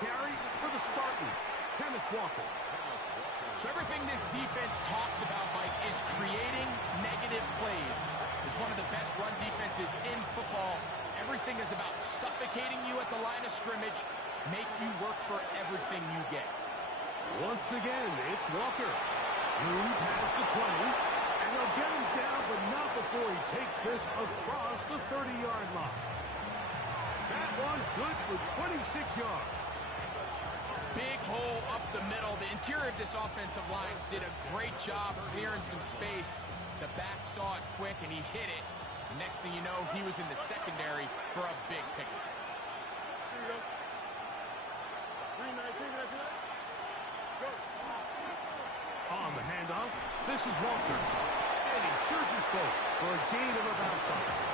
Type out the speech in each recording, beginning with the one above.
carry for the Spartan, Kenneth Walker. So everything this defense talks about, Mike, is creating negative plays. It's one of the best run defenses in football. Everything is about suffocating you at the line of scrimmage, make you work for everything you get. Once again, it's Walker. Moon past the 20, and they'll get him down, but not before he takes this across the 30-yard line. That one good for 26 yards. Big hole up the middle. The interior of this offensive line did a great job clearing some space. The back saw it quick, and he hit it. The next thing you know, he was in the secondary for a big pickup. Here you go. 319, that's it. Go. On the handoff, this is Walker. And he surges forward for a gain of about 5.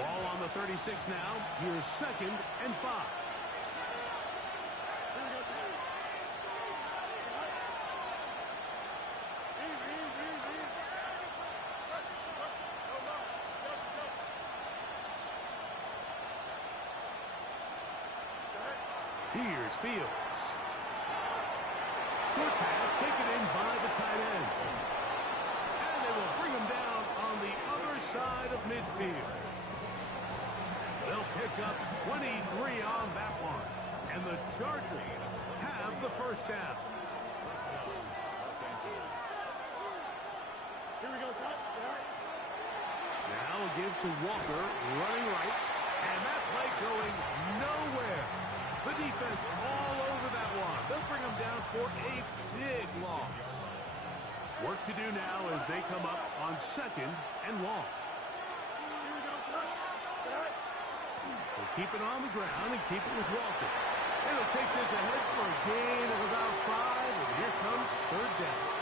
Ball on the 36 now. Here's 2nd and 5. Here's Fields. Short pass taken in by the tight end. And they will bring him down on the other side of midfield. They'll pick up 23 on that one. And the Chargers have the first down. Here we go, son. Now a give to Walker, running right. And that play going nowhere. The defense all over that one. They'll bring them down for a big loss. Work to do now as they come up on 2nd and long. Here we go, son. They'll keep it on the ground and keep it with Walker. And they'll take this ahead for a gain of about 5. And here comes 3rd down.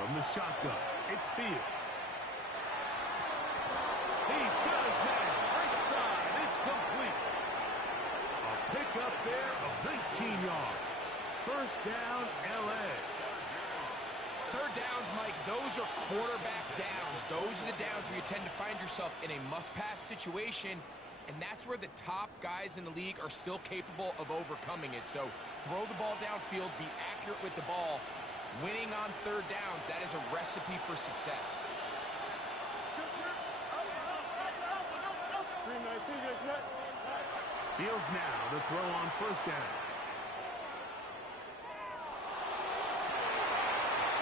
From the shotgun, it's Fields. He's got his man right side. It's complete. A pickup there of 19 yards. First down, L.A. 3rd downs, Mike, those are quarterback downs. Those are the downs where you tend to find yourself in a must-pass situation, and that's where the top guys in the league are still capable of overcoming it. So throw the ball downfield, be accurate with the ball. Winning on 3rd downs, that is a recipe for success. 319, Fields now to throw on 1st down.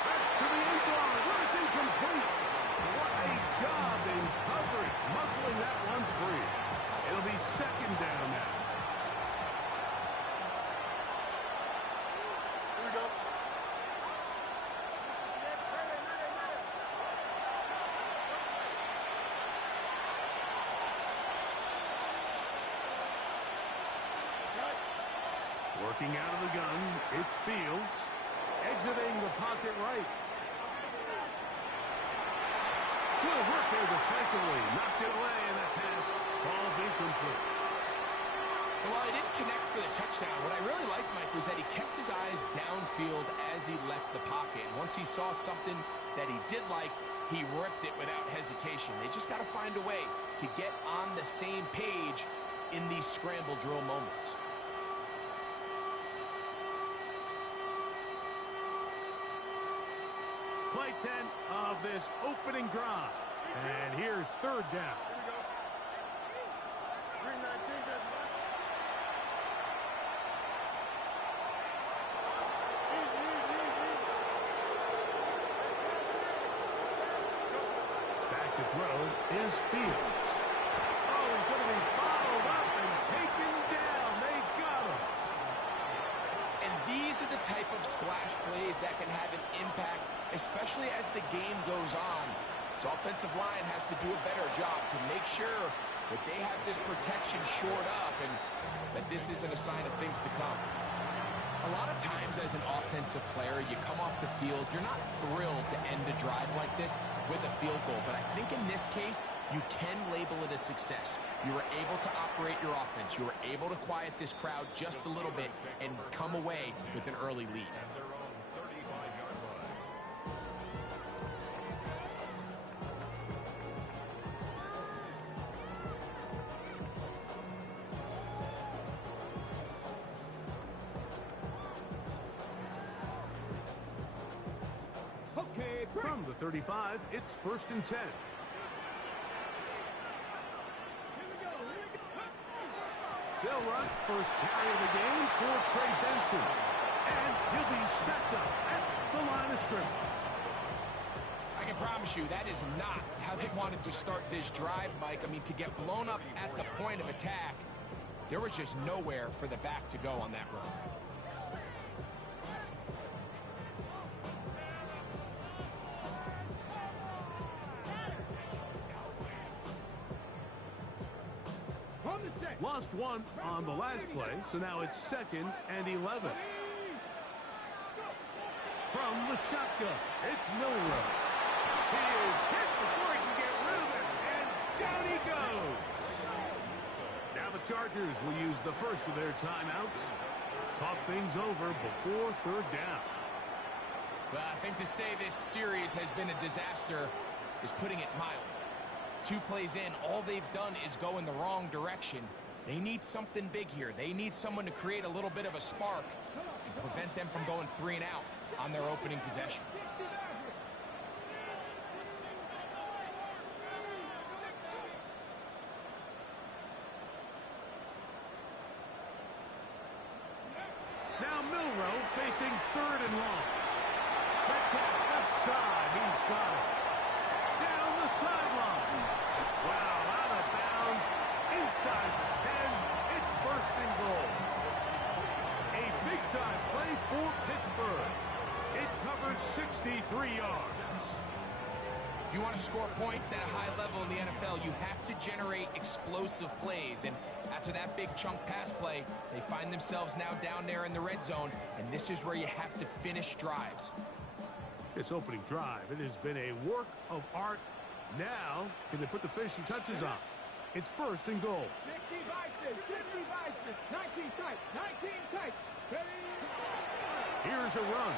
That's to the end zone, where it's incomplete. What a job in coverage, muscling that one free. It'll be 2nd down now. Here we go. Working out of the gun, it's Fields. Exiting the pocket right. Good work there defensively. Knocked it away, and that pass falls incomplete. Well, while he didn't connect for the touchdown, what I really liked, Mike, was that he kept his eyes downfield as he left the pocket. And once he saw something that he did like, he ripped it without hesitation. They just got to find a way to get on the same page in these scramble drill moments. Play 10 of this opening drive. And here's 3rd down. Here we go. 319, that's right. Back to throw is Fields. Oh, he's going to be followed up and taken down. They got him. And these are the type of splash plays that can have an impact, especially as the game goes on. So offensive line has to do a better job to make sure that they have this protection shored up and that this isn't a sign of things to come. A lot of times as an offensive player, you come off the field, you're not thrilled to end a drive like this with a field goal. But I think in this case, you can label it a success. You were able to operate your offense. You were able to quiet this crowd just a little bit and come away with an early lead. From the 35, it's 1st and 10. They'll run first carry of the game for Trey Benson. And he'll be stepped up at the line of scrimmage. I can promise you that is not how they wanted to start this drive, Mike. I mean, to get blown up at the point of attack, there was just nowhere for the back to go on that run. Lost one on the last play, so now it's 2nd and 11. From the shotgun, it's Milrow. He is hit before he can get rid of it, and down he goes. Now the Chargers will use the first of their timeouts. Talk things over before 3rd down. Well, I think to say this series has been a disaster is putting it mildly. 2 plays in, all they've done is go in the wrong direction. They need something big here. They need someone to create a little bit of a spark and prevent them from going 3 and out on their opening possession. Now Milrow facing 3rd and long. Metcalf left side. He's got it. Down the sideline. Wow, out of bounds. Inside the 10. It's 1st and goal. A big-time play for Pittsburgh. It covers 63 yards. If you want to score points at a high level in the NFL, you have to generate explosive plays. And after that big chunk pass play, they find themselves now down there in the red zone. And this is where you have to finish drives. This opening drive, it has been a work of art. Now, can they put the finishing touches on? It's 1st and goal. 50 vices, 50 vices, 19 tight, 19 tight. Here's a run.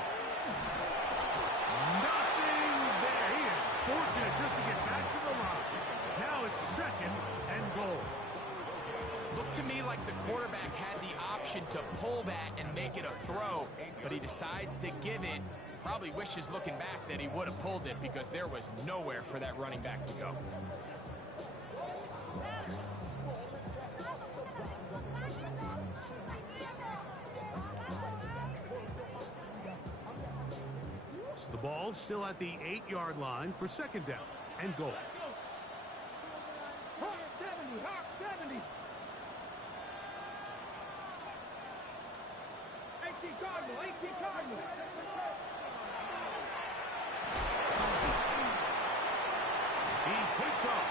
Nothing there. He is fortunate just to get back to the line. Now it's 2nd and goal. Looked to me like the quarterback had the option to pull that and make it a throw, but he decides to give it. Probably wishes looking back that he would have pulled it because there was nowhere for that running back to go. So the ball still at the 8-yard line for 2nd down and goal. Hawk 70, Hawk 70. 18 Cardinal, 18 Cardinal. He takes off,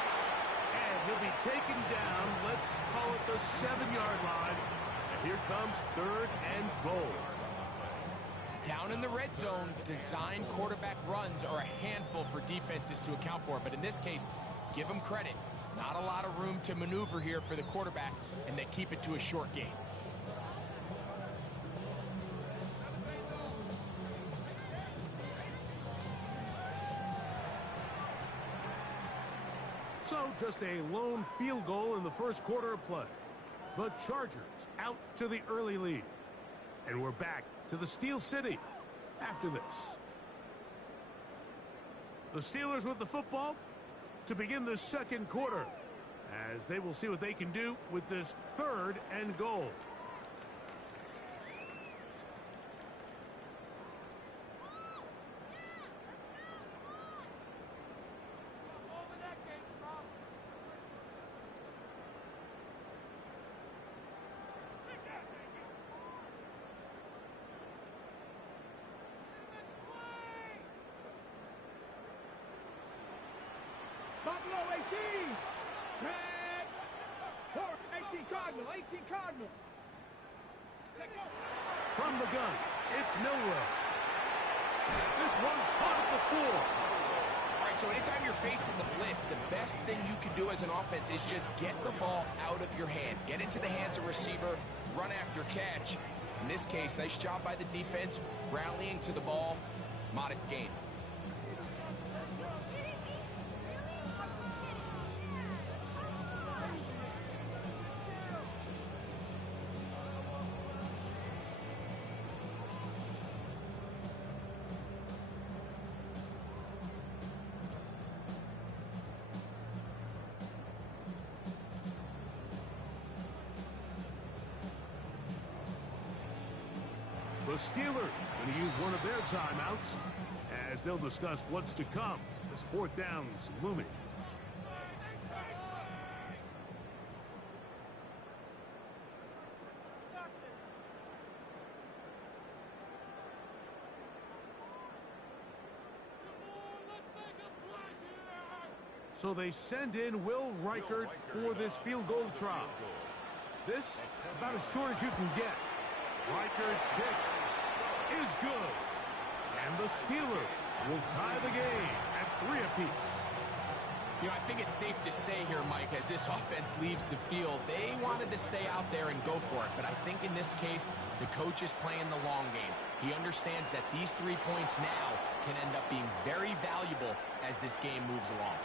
and he'll be taken down. Let's call it the 7-yard line. And here comes 3rd and goal. Down in the red zone, design quarterback runs are a handful for defenses to account for. But in this case, give them credit. Not a lot of room to maneuver here for the quarterback, and they keep it to a short game. So just a lone field goal in the 1st quarter of play. The Chargers out to the early lead. And we're back to the Steel City after this. The Steelers with the football to begin the 2nd quarter, as they will see what they can do with this 3rd and goal. Buffalo 18. Red. 18 Cardinal, 18 Cardinal. From the gun, it's Milrow. This one caught at the floor. All right, so anytime you're facing the blitz, the best thing you can do as an offense is just get the ball out of your hand. Get into the hands of receiver, run after catch. In this case, nice job by the defense, rallying to the ball, modest gain. The Steelers going to use one of their timeouts as they'll discuss what's to come as fourth down's looming. So they send in Will Reichert for this field goal try. This about as short as you can get. Reichert's kick is good. And the Steelers will tie the game at 3 apiece. You know, I think it's safe to say here, Mike, as this offense leaves the field, they wanted to stay out there and go for it. But I think in this case, the coach is playing the long game. He understands that these 3 points now can end up being very valuable as this game moves along.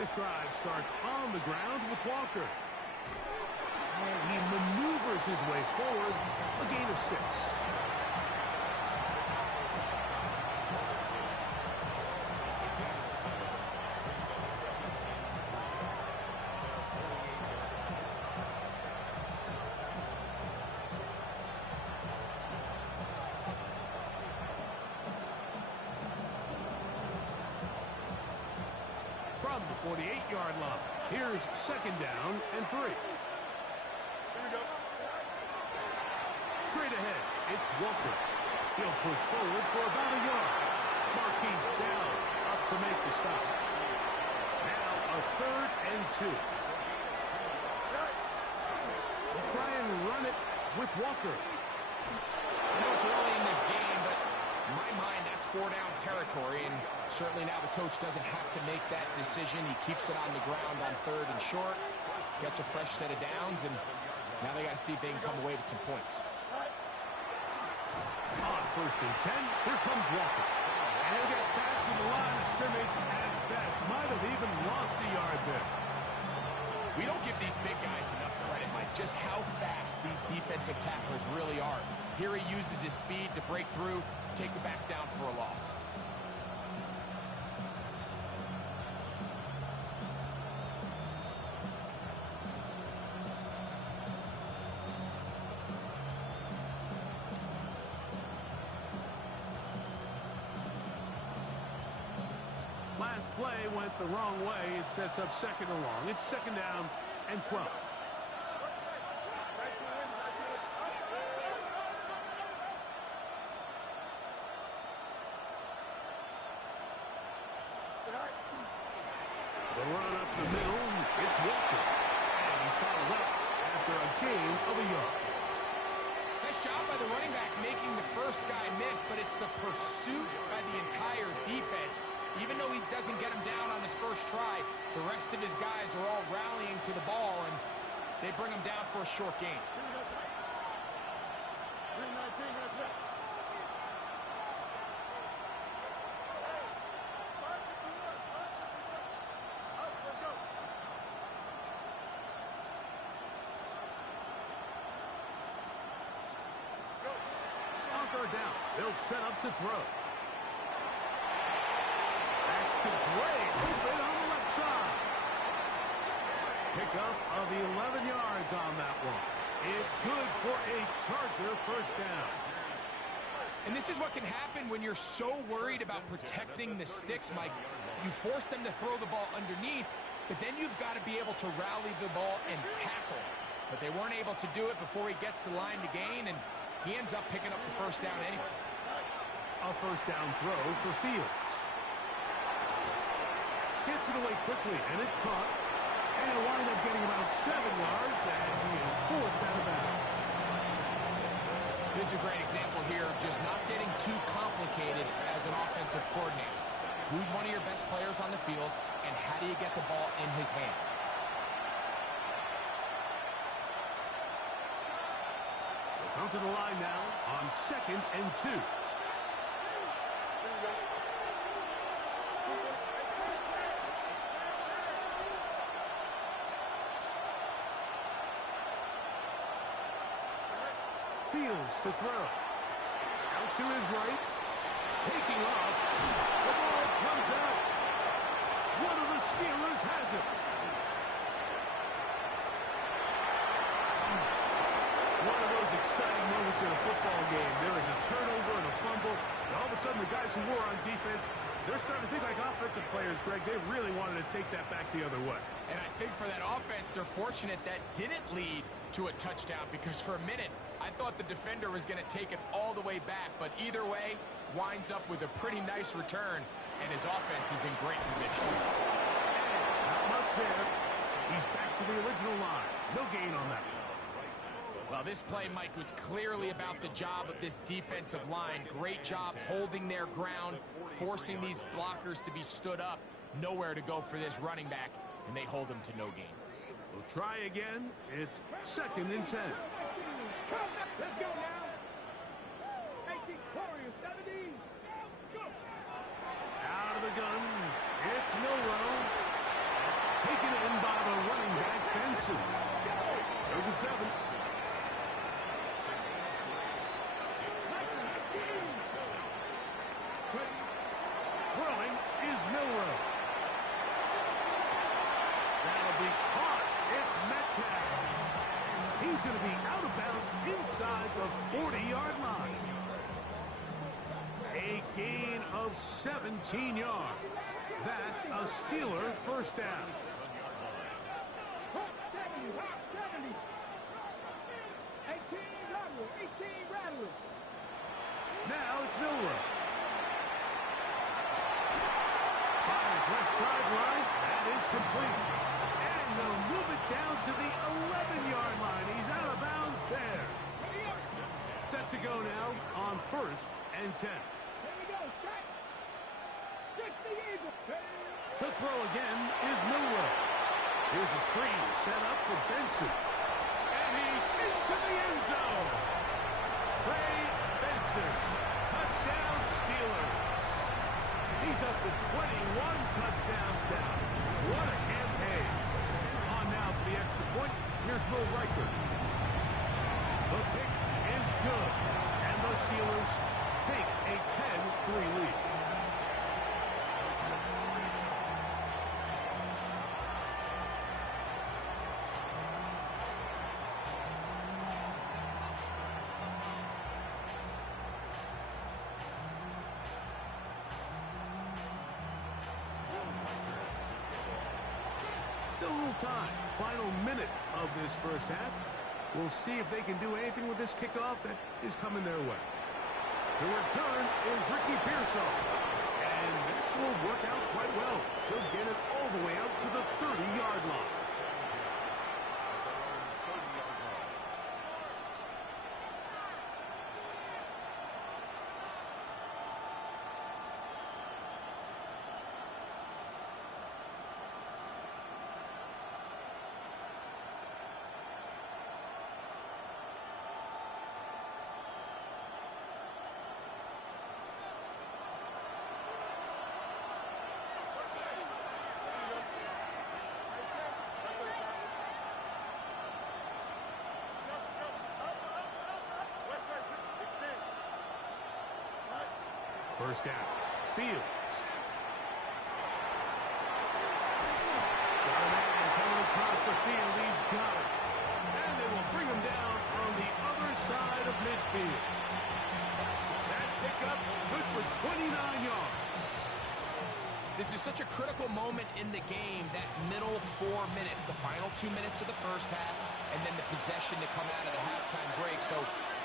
This drive starts on the ground with Walker. And he maneuvers his way forward, a gain of 6. From the 48-yard line, here's second down and 3. Straight ahead, it's Walker. He'll push forward for about a yard. Marquise down, up to make the stop. Now a 3rd and 2. We'll try and run it with Walker. I know it's early in this game, but in my mind, that's 4-down territory, and certainly now the coach doesn't have to make that decision. He keeps it on the ground on 3rd and short, gets a fresh set of downs, and now they got to see if they can come away with some points. On 1st and 10, here comes Walker. And he'll get back to the line of scrimmage at best. Might have even lost a yard there. We don't give these big guys enough credit, Mike, just how fast these defensive tackles really are. Here he uses his speed to break through, take the back down for a loss. Last play went the wrong way. It sets up second and long. It's second down and 12. The run up the middle, it's Walker. And he's followed up after a gain of a yard. Nice job by the running back making the first guy miss, but it's the pursuit by the entire defense. Even though he doesn't get him down on his first try, the rest of his guys are all rallying to the ball, and they bring him down for a short gain. Down. They'll set up to throw. That's to Gray. Open on the left side. Pickup of 11 yards on that one. It's good for a Charger first down. And this is what can happen when you're so worried about protecting the sticks, Mike. You force them to throw the ball underneath, but then you've got to be able to rally the ball and tackle. But they weren't able to do it before he gets the line to gain, and he ends up picking up the first down anyway. A first down throw for Fields. Gets it away quickly, and it's caught. And he'll wind up getting about 7 yards as he is forced out of bounds. This is a great example here of just not getting too complicated as an offensive coordinator. Who's one of your best players on the field, and how do you get the ball in his hands? We'll come to the line now on 2nd and 2. Fields to throw. Out to his right. Taking off. The ball comes out. One of the Steelers has it. One of those exciting moments in a football game. There is a turnover and a fumble. And all of a sudden, the guys who were on defense, they're starting to think like offensive players, Greg. They really wanted to take that back the other way. And I think for that offense, they're fortunate that didn't lead to a touchdown, because for a minute, I thought the defender was going to take it all the way back. But either way, winds up with a pretty nice return, and his offense is in great position. Not much there. He's back to the original line. No gain on that one. Well, this play, Mike, was clearly about the job of this defensive line. Great job holding their ground, forcing these blockers to be stood up. Nowhere to go for this running back, and they hold him to no gain. We'll try again. It's 2nd and 10. Let's go now. 18, Warriors, 17. Go. Out of the gun. It's Milrow. Taken in by the running back, Benson. 3rd and 7. Throwing is Milrow. That'll be caught. It's Metcalf. He's going to be out of bounds inside the 40-yard line. A gain of 17 yards. That's a Steeler first down. 70. 18 Rattler. Now it's Milrow. Fires left sideline. That is complete. And they'll move it down to the 11-yard line. He's out of bounds there. Set to go now on 1st and 10. Here we go, strike. 60 Eagles. To throw again is Milrow. Here's a screen set up for Benson. And he's into the end zone. Trey Benson. Touchdown Steelers. He's up to 21 touchdowns now. What a campaign. On now for the extra point. Here's Will Riker. The pick is good. And the Steelers take a 10-3 lead. Still a little time. Final minute of this first half. We'll see if they can do anything with this kickoff that is coming their way. The return is Ricky Pearsall. And this will work out quite well. He'll get it all the way out to the 30-yard line. First down. Fields. Got a man coming across the field. He's got it. And they will bring him down on the other side of midfield. That such a critical moment in the game, that middle 4 minutes, the final 2 minutes of the first half, and then the possession to come out of the halftime break. So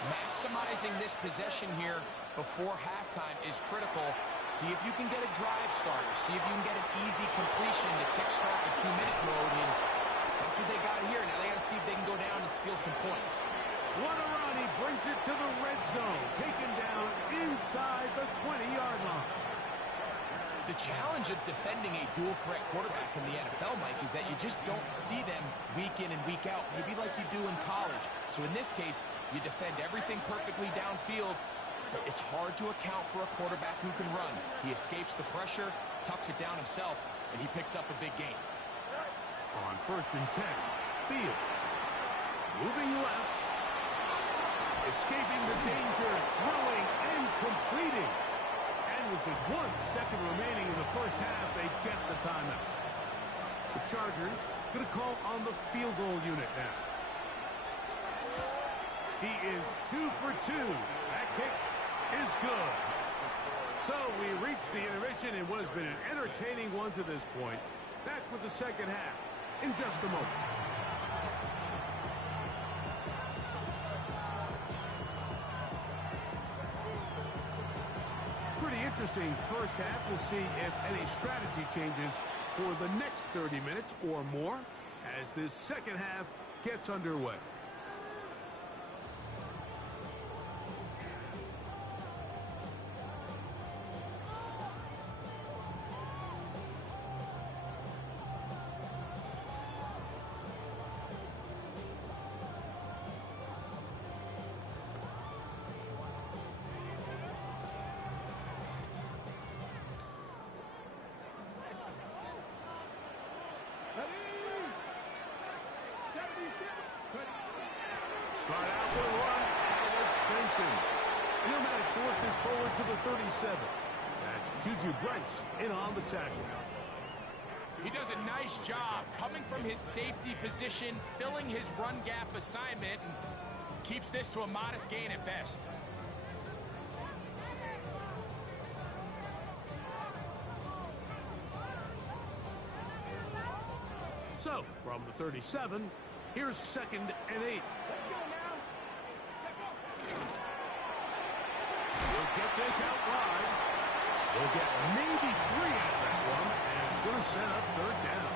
maximizing this possession here before halftime is critical. See if you can get a drive starter. See if you can get an easy completion to kickstart the 2-minute mode. And that's what they got here. Now they got to see if they can go down and steal some points. What a run. He brings it to the red zone. Taken down inside the 20-yard line. The challenge of defending a dual-threat quarterback in the NFL, Mike, is that you just don't see them week in and week out, maybe like you do in college. So in this case, you defend everything perfectly downfield, but it's hard to account for a quarterback who can run. He escapes the pressure, tucks it down himself, and he picks up a big gain. On 1st and 10, Fields. Moving left. Escaping the danger, throwing and completing. With just 1 second remaining in the first half, they get the timeout. The Chargers going to call on the field goal unit now. He is 2 for 2. That kick is good. So we reach the intermission in what has been an entertaining one to this point. Back with the second half in just a moment. Interesting first half. We'll see if any strategy changes for the next 30 minutes or more as this second half gets underway. Start out with a run, and it's Benson. He'll manage to work this forward to the 37. That's Juju Brents in on the tackle. He does a nice job coming from his safety position, filling his run gap assignment, and keeps this to a modest gain at best. So, from the 37, here's 2nd and 8. We'll get this out wide. We'll get maybe 3 out of that one, and it's going to set up 3rd down.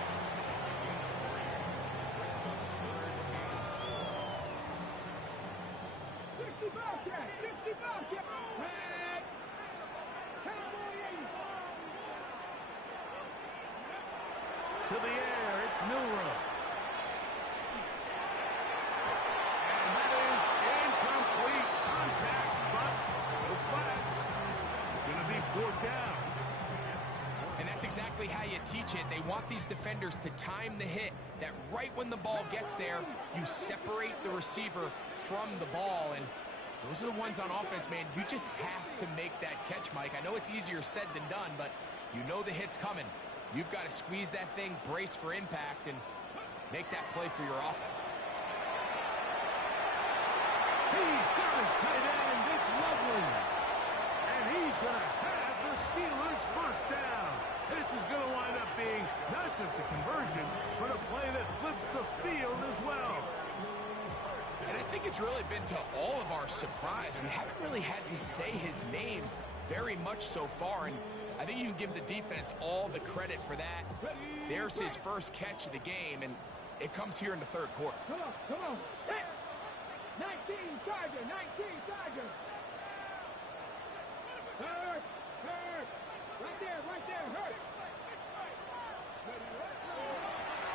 To the air, it's Milrow. And that is incomplete contact, but no flags. It's going to be 4th down. And that's exactly how you teach it. They want these defenders to time the hit, that right when the ball gets there, you separate the receiver from the ball. And those are the ones on offense, man. You just have to make that catch, Mike. I know it's easier said than done, but you know the hit's coming. You've got to squeeze that thing, brace for impact, and make that play for your offense. He's got his tight end. It's lovely. And he's going to have the Steelers' 1st down. This is going to wind up being not just a conversion, but a play that flips the field as well. And I think it's really been to all of our surprise. We haven't really had to say his name very much so far, and I think you can give the defense all the credit for that. There's his first catch of the game, and it comes here in the 3rd quarter. Come on. 19 Charger, 19 Charger. Hurt. Right there, hurt.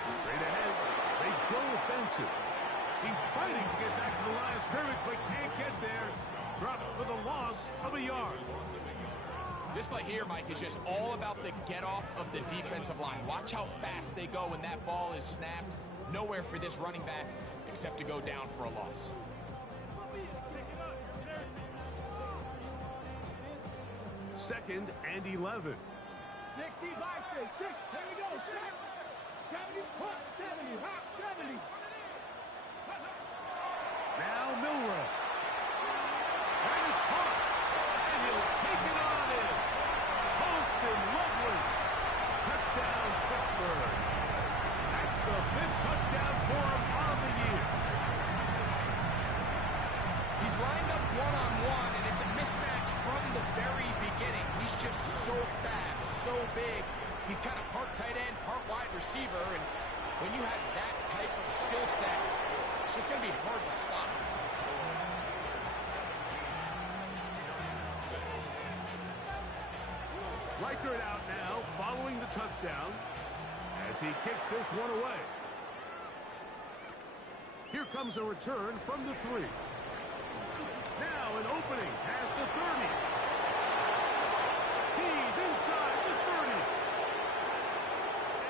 Straight ahead, they go with Benson. He's fighting to get back to the line of scrimmage, but can't get there. Dropped for the loss of a yard. This play here, Mike, is just all about the get-off of the defensive line. Watch how fast they go when that ball is snapped. Nowhere for this running back except to go down for a loss. Second and 11. 60, 6. Here we go. 70, 70. Now Milrow. That is caught. And he'll take it on in. Holston Lovely touchdown for him on the year. He's lined up one-on-one, and it's a mismatch from the very beginning. He's just so fast, so big. He's kind of part tight end, part wide receiver, and when you have that type of skill set, it's just going to be hard to stop. Riker it out now, following the touchdown, as he kicks this one away. Here comes a return from the 3. Now an opening past the 30. He's inside the 30.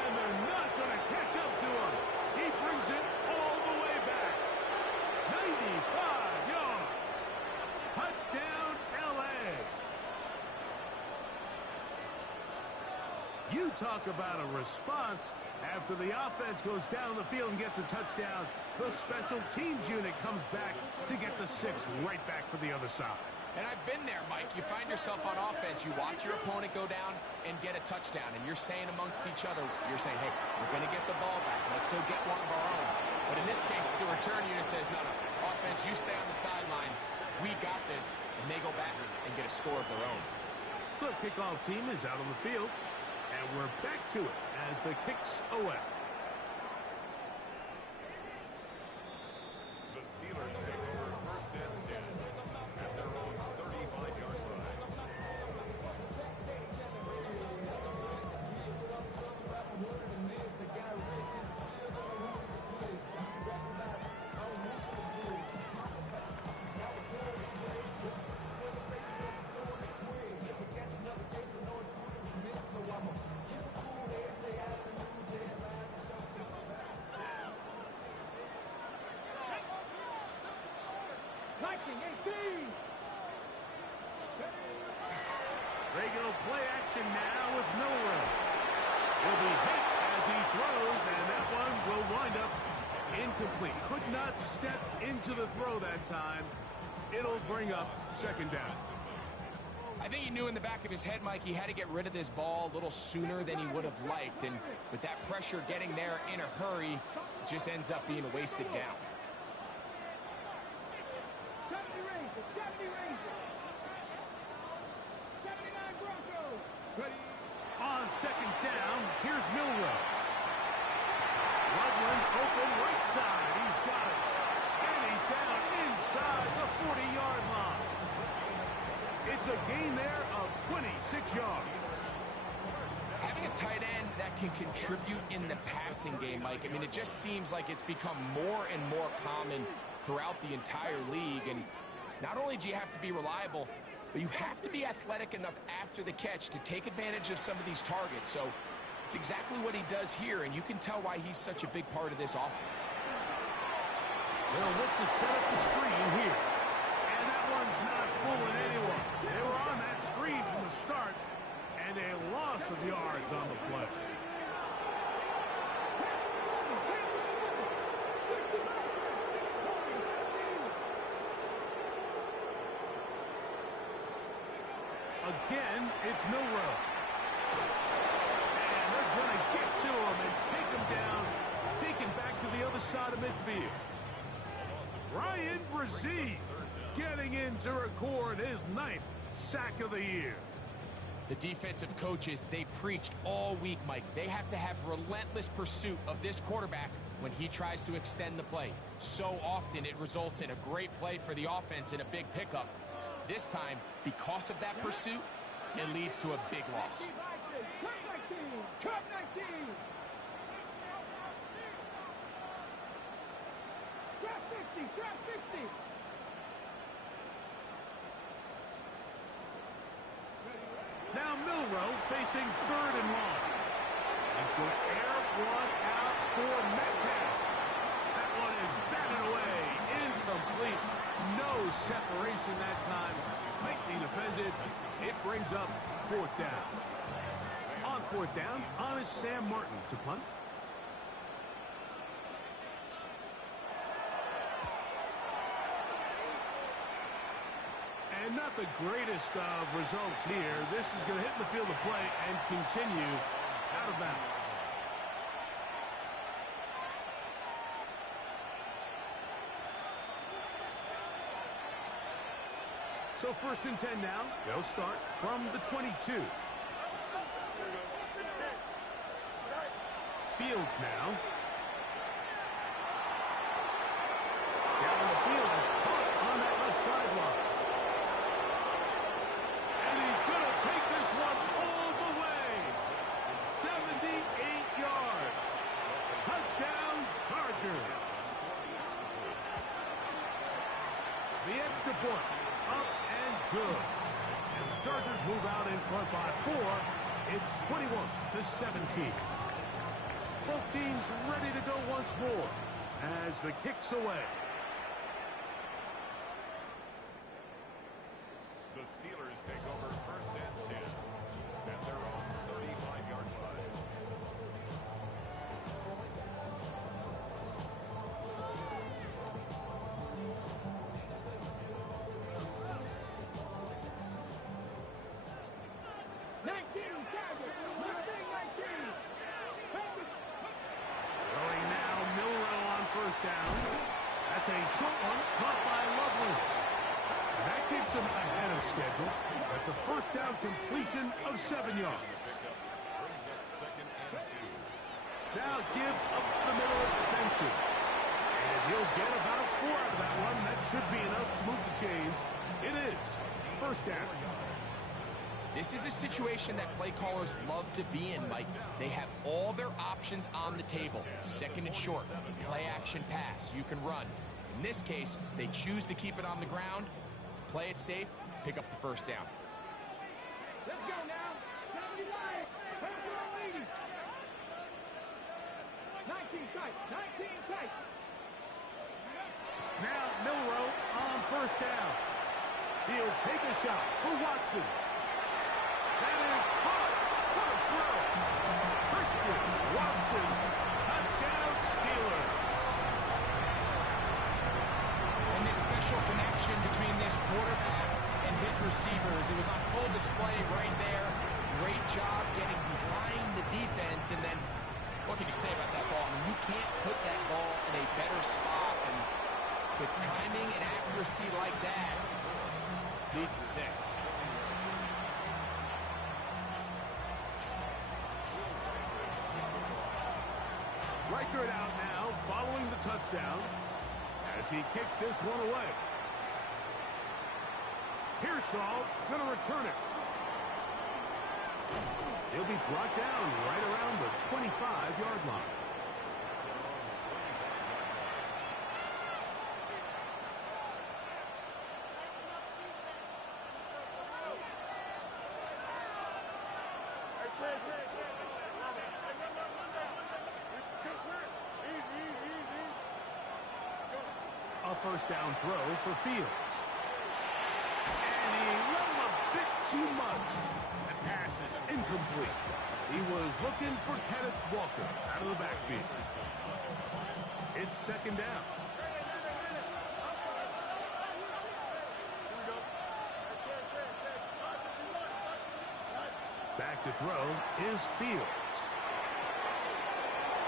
And they're not going to catch up to him. He brings it all the way back. 95 yards. Touchdown, L.A. You talk about a response. After the offense goes down the field and gets a touchdown, the special teams unit comes back to get the 6 right back for the other side. And I've been there, Mike. You find yourself on offense, you watch your opponent go down and get a touchdown, and you're saying amongst each other, you're saying, hey, we're going to get the ball back. Let's go get one of our own. But in this case, the return unit says, no, offense, you stay on the sideline. We got this. And they go back and get a score of their own. The kickoff team is out on the field. And we're back to it as the kicks away. The Steelers take over first and 10 at their own 35-yard line. They go play action now with Miller. Will be hit as he throws, and that one will wind up incomplete. Could not step into the throw that time. It'll bring up second down. I think he knew in the back of his head, Mike, he had to get rid of this ball a little sooner than he would have liked. And with that pressure getting there in a hurry, it just ends up being a wasted down. On second down, here's Milrow. Loveland open right side. He's got it. And he's down inside the 40-yard line. It's a gain there of 26 yards. Having a tight end that can contribute in the passing game, Mike, I mean, it just seems like it's become more and more common throughout the entire league. And not only do you have to be reliable, but you have to be athletic enough after the catch to take advantage of some of these targets. So it's exactly what he does here, and you can tell why he's such a big part of this offense. They'll look to set up the screen here. And that one's not fooling anyone. They were on that screen from the start, and a loss of yards on the play. Again, it's Milrow. And they're going to get to him and take him down, taken back to the other side of midfield. Ryan Brzee getting in to record his 9th sack of the year. The defensive coaches, they preached all week, Mike. They have to have relentless pursuit of this quarterback when he tries to extend the play. So often it results in a great play for the offense and a big pickup. This time, because of that pursuit, it leads to a big loss. Now Milrow facing 3rd and long. He's going to air one out for Metcalf. That one is batted away. Incomplete. No separation that time. Tightly defended. It brings up 4th down. On 4th down, on is Sam Martin to punt. And not the greatest of results here. This is going to hit the field of play and continue out of bounds. So 1st and 10 now. They'll start from the 22. Fields now. Down the field. It's caught on that left sideline. And he's going to take this one all the way. 78 yards. Touchdown, Chargers. The extra point. Up and good. And the Chargers move out in front by 4. It's 21-17. Both teams ready to go once more as the kick's away. The Steelers take over 1st and 10 at their own 35-yard line. Throwing now, Milrow on 1st down. That's a short one, caught by Lovely. That keeps him ahead of schedule. That's a 1st down completion of 7 yards. Brings up 2nd and 2. Now give up the middle of Benson. And he'll get about 4 out of that one. That should be enough to move the chains. It is 1st down. This is a situation that play callers love to be in, Mike. They have all their options on the table. 2nd and short, play action pass, you can run. In this case, they choose to keep it on the ground, play it safe, pick up the 1st down. Let's go now. 75. Pass roll 80. 19 tight. 19 tight. Now Milrow on 1st down. He'll take a shot for Watson. That is caught. What a throw. Christian Watson. Touchdown Steelers. And this special connection between this quarterback and his receivers, it was on full display right there. Great job getting behind the defense, and then what can you say about that ball? I mean, you can't put that ball in a better spot, and with timing and accuracy like that, leads to 6. Reichert out now, following the touchdown, as he kicks this one away. Pearsall going to return it. He'll be brought down right around the 25-yard line. A 1st down throw for Fields. And he let him a bit too much. That pass is incomplete. He was looking for Kenneth Walker out of the backfield. It's 2nd down. Back to throw is Fields.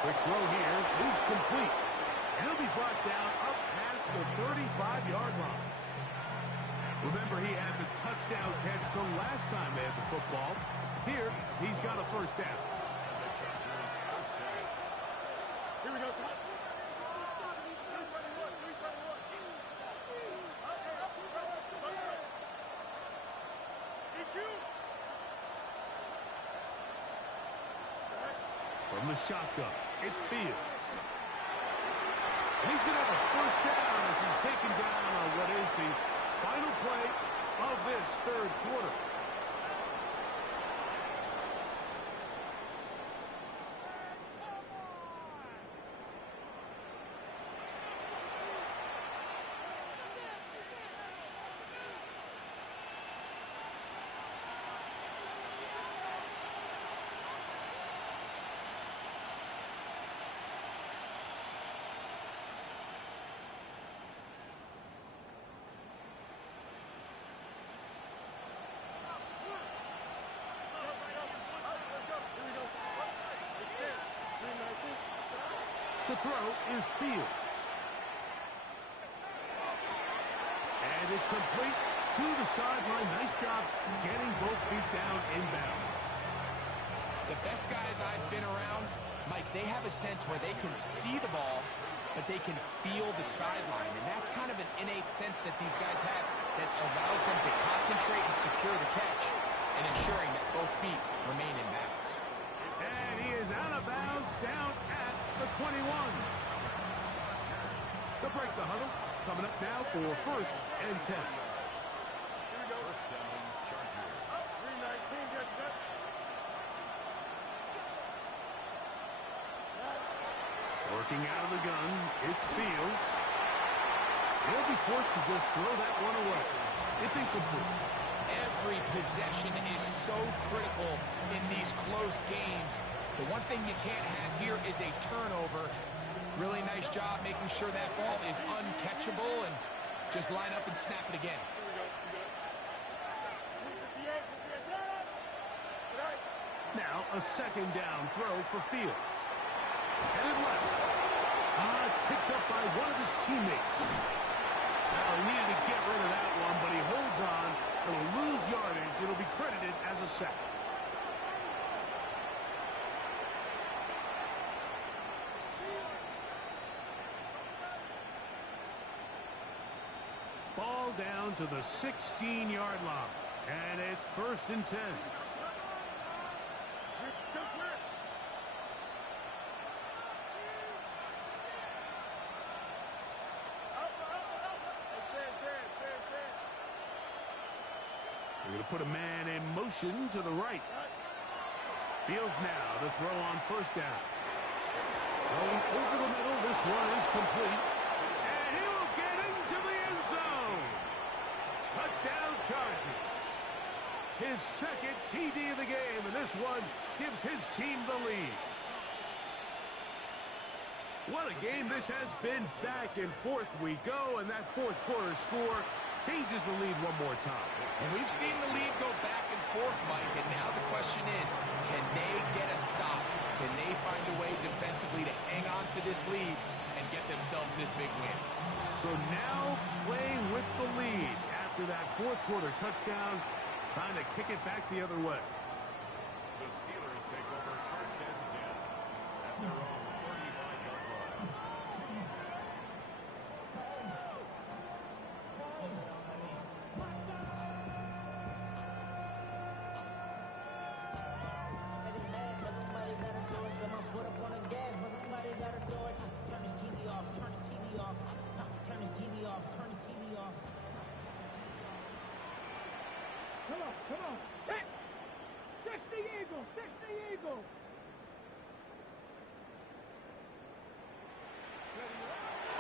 Quick throw here is complete. And he'll be brought down up past the 35-yard line. Remember, he had the touchdown catch the last time they had the football. Here, he's got a 1st down. The Chargers 1st down. Here we go, son. From the shotgun, it's Fields. And he's going to have a 1st down as he's taken down on what is the final play of this 3rd quarter. To throw is Fields. And it's complete. to the sideline. Nice job getting both feet down in bounds. The best guys I've been around, Mike, they have a sense where they can see the ball, but they can feel the sideline. And that's kind of an innate sense that these guys have that allows them to concentrate and secure the catch and ensuring that both feet remain in bounds. And he is out of bounds down at the 21. They'll break the huddle. Coming up now for 1st and 10. First down, Chargers. 319, get that. Working out of the gun, it's Fields. He'll be forced to just throw that one away. It's incomplete. Every possession is so critical in these close games. The one thing you can't have here is a turnover. Really nice job making sure that ball is uncatchable and just line up and snap it again. Now a 2nd down throw for Fields. Headed left. It's picked up by one of his teammates. Now he needed to get rid of that one, but he holds on. It'll lose yardage. It'll be credited as a sack. Ball down to the 16-yard line. And it's 1st and 10. We're going to put a man in motion to the right. Fields now to throw on 1st down. Throwing over the middle. This one is complete. And he will get into the end zone. Touchdown Chargers. His 2nd TD of the game, and this one gives his team the lead. What a game this has been. Back and forth we go, and that 4th quarter score changes the lead one more time. And we've seen the lead go back and forth, Mike, and now the question is, can they get a stop? Can they find a way defensively to hang on to this lead and get themselves this big win? So now playing with the lead after that 4th quarter touchdown, trying to kick it back the other way. The Steelers take over 1st and 10 at their own 35-yard line. Come on. Hit! 60 Eagle! 60 Eagle!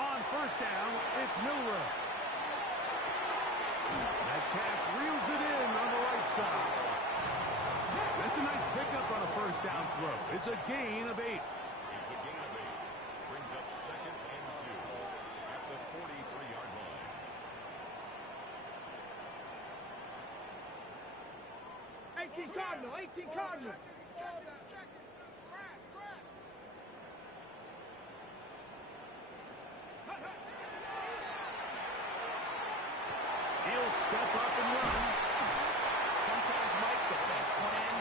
On 1st down, it's Milroe. That calf reels it in on the right side. That's a nice pickup on a 1st down throw. It's a gain of 8. It's a gain of 8. Brings up 2nd and 2 at the 43-yard line. 18 Cardinal! 18 Cardinal! He'll step up and run. Sometimes, Mike, the best plan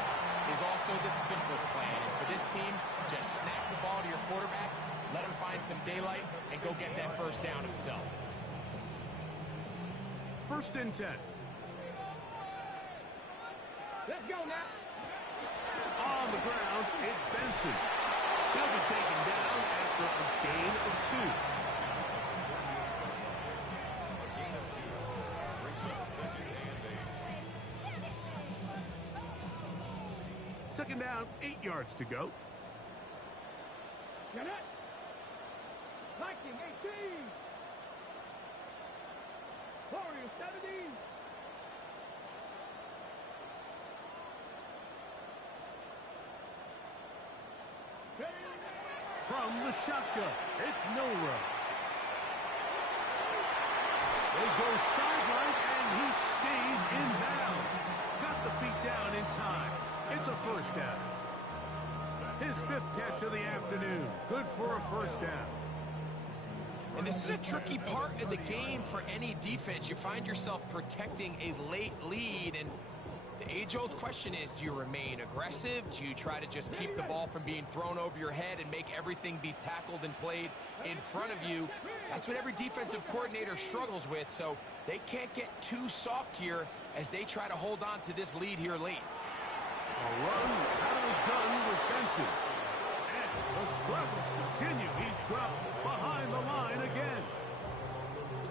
is also the simplest plan. And for this team, just snap the ball to your quarterback, let him find some daylight, and go get that 1st down himself. 1st and 10. Let's go now! On the ground, it's Benson. He'll be taken down after a gain of 2. A gain of 2 brings up 2nd and 8. 2nd down, 8 yards to go. Get it! Viking 18! Warrior 70! From the shotgun, it's Milroe. They go sideline, and he stays in bounds. Got the feet down in time. It's a 1st down. His 5th catch of the afternoon. Good for a 1st down. And this is a tricky part of the game for any defense. You find yourself protecting a late lead, and the age-old question is, do you remain aggressive? Do you try to just keep the ball from being thrown over your head and make everything be tackled and played in front of you? That's what every defensive coordinator struggles with, so they can't get too soft here as they try to hold on to this lead here late. A run out of the gun with Benson. And the struggles continue. He's dropped behind the line again.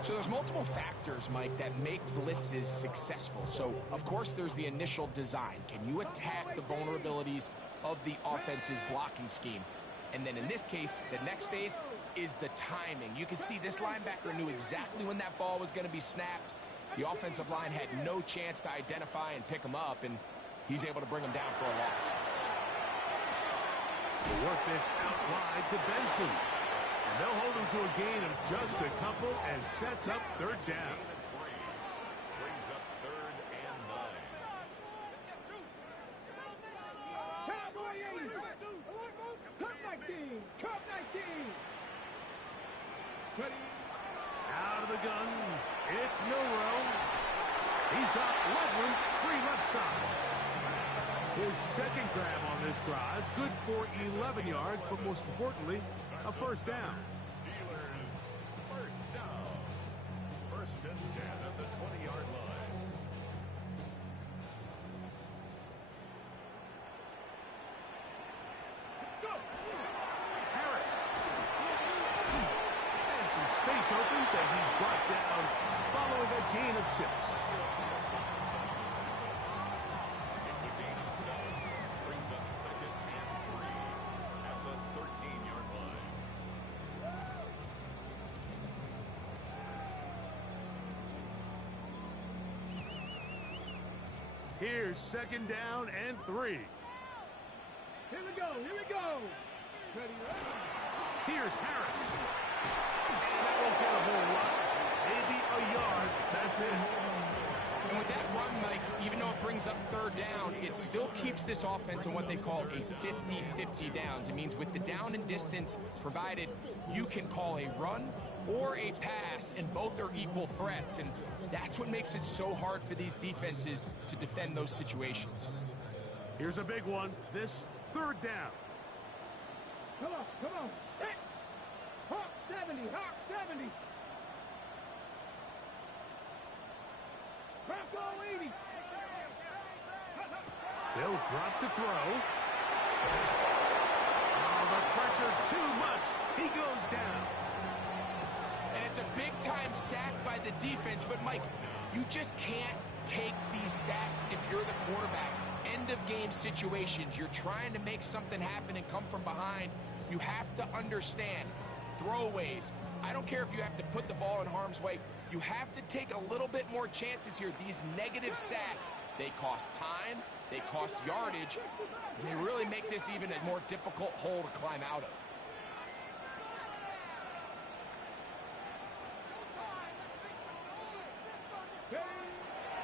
So there's multiple factors, Mike, that make blitzes successful. So, of course, there's the initial design. Can you attack the vulnerabilities of the offense's blocking scheme? And then in this case, the next phase is the timing. You can see this linebacker knew exactly when that ball was going to be snapped. The offensive line had no chance to identify and pick him up, and he's able to bring him down for a loss. To work this out wide to Benson. And they'll hold him to a gain of just a couple and sets up third down. Brings up 3rd and 9. Cowboy 80. Cup 19. Cup 19. Ready. Out of the gun, it's Milrow. He's got Loveland free left side. His second grab on this drive, good for 11 yards, but most importantly, a first down. Steelers first down. 1st and 10 at the 20-yard line. Go. Harris. And some space opens as he's brought down following a gain of 6. It's a gain of 7. Brings up 2nd and 3 at the 13-yard line. Here's 2nd down and 3. Here we go. Here we go. Ready. Here's Harris. And that won't get a whole lot. Maybe a yard. That's it. And with that run, Mike, even though it brings up 3rd down, it still keeps this offense in what they call a 50-50 downs. It means with the down and distance provided, you can call a run or a pass, and both are equal threats. And that's what makes it so hard for these defenses to defend those situations. Here's a big one. This 3rd down. Come on. Come on. Hey. Hawk 70. Hawk 70. Bronco 80. They'll drop to throw. Oh, the pressure too much. He goes down. And it's a big-time sack by the defense, but, Mike, you just can't take these sacks if you're the quarterback. End-of-game situations, you're trying to make something happen and come from behind. You have to understand throwaways. I don't care if you have to put the ball in harm's way. You have to take a little bit more chances here. These negative sacks, they cost time, they cost yardage, and they really make this even a more difficult hole to climb out of.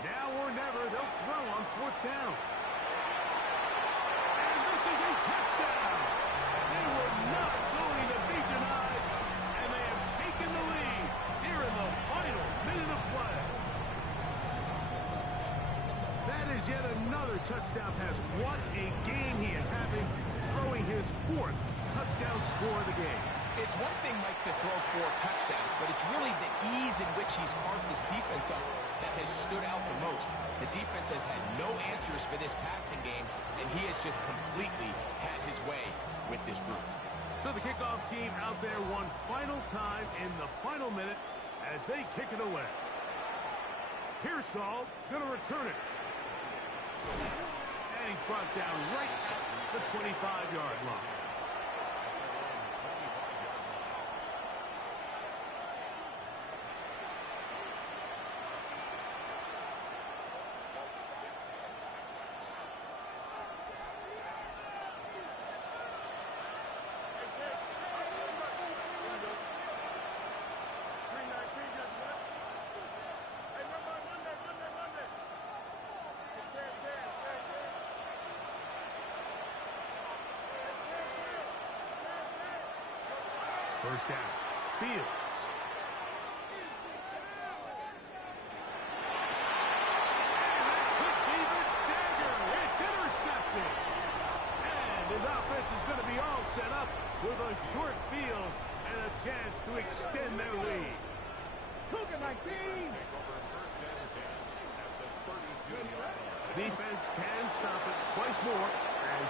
Now or never, they'll throw on 4th down. And this is a touchdown. They were not going to be denied, and they have taken the lead here in the final minute of play. That is yet another touchdown pass. What a game he is having, throwing his 4th touchdown score of the game. It's one thing, Mike, to throw 4 touchdowns, but it's really the ease in which he's carved this defense up that has stood out the most. The defense has had no answers for this passing game, and he has just completely had his way with this group. So the kickoff team out there one final time in the final minute as they kick it away. Pearsall going to return it. And he's brought down right at the 25-yard line. First down. Fields. defense is going to be all set up with a short field and a chance to extend their lead. Cook it, my team. Take over first and 10 at the 32-yard line. Defense can stop it twice more as